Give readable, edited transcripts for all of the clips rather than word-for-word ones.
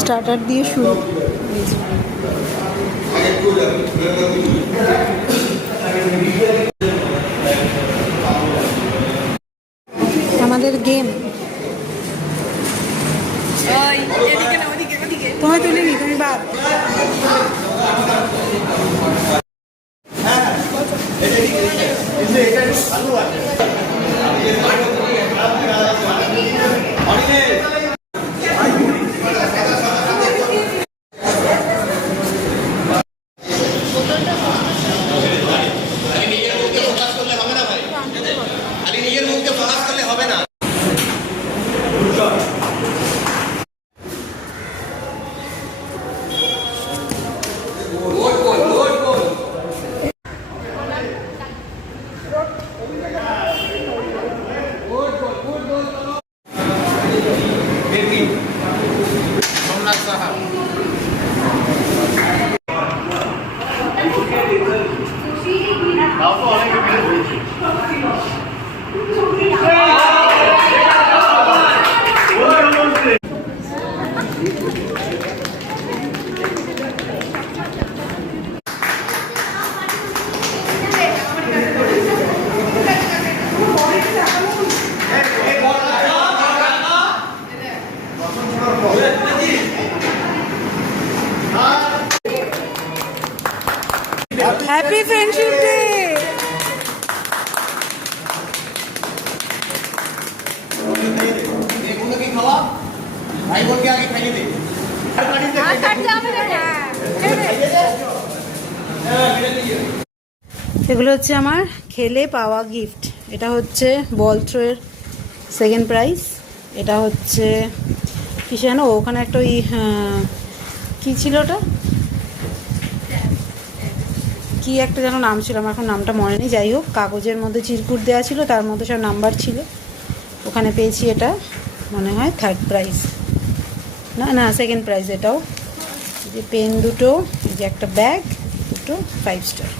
Starter দিয়ে শুরু। আমাদের গেম তোমায় তুলিনি, তুমি বাদ। Happy friendship day. এগুলো হচ্ছে আমার খেলে পাওয়া গিফট। এটা হচ্ছে বল থ্রোয়ের সেকেন্ড প্রাইজ। এটা হচ্ছে কিসে জানো, ওখানে একটা ওই কী ছিল ওটা, কি একটা যেন নাম ছিল, আমার এখন নামটা মনে নেই। যাই হোক, কাগজের মধ্যে চিরকুট দেওয়া ছিল, তার মধ্যে সব নাম্বার ছিল। ওখানে পেয়েছি এটা মনে হয় থার্ড প্রাইজ, না সেকেন্ড প্রাইজ। এটাও যে পেন দুটো, এই যে একটা ব্যাগ, দুটো 5 স্টার।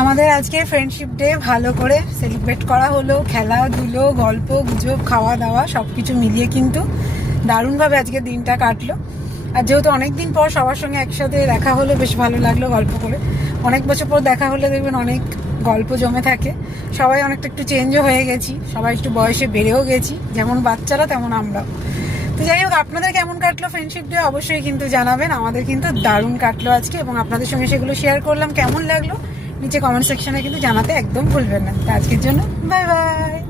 আমাদের আজকে ফ্রেন্ডশিপ ডে ভালো করে সেলিব্রেট করা হলো। খেলাধুলো, গল্প গুজব, খাওয়া দাওয়া সব কিছু মিলিয়ে কিন্তু দারুণভাবে আজকে দিনটা কাটলো। আর যেহেতু অনেকদিন পর সবার সঙ্গে একসাথে দেখা হলো, বেশ ভালো লাগলো গল্প করে। অনেক বছর পর দেখা হলে দেখবেন অনেক গল্প জমে থাকে। সবাই অনেকটা একটু চেঞ্জও হয়ে গেছি, সবাই একটু বয়সে বেড়েও গেছি, যেমন বাচ্চারা তেমন আমরাও। তো যাই হোক, আপনাদের কেমন কাটলো ফ্রেন্ডশিপ ডে অবশ্যই কিন্তু জানাবেন। আমাদের কিন্তু দারুণ কাটলো আজকে, এবং আপনাদের সঙ্গে সেগুলো শেয়ার করলাম। কেমন লাগলো নিচে কমেন্ট সেকশনে কিন্তু জানাতে একদম ভুলবেন না। তো আজকের জন্য বাই বাই।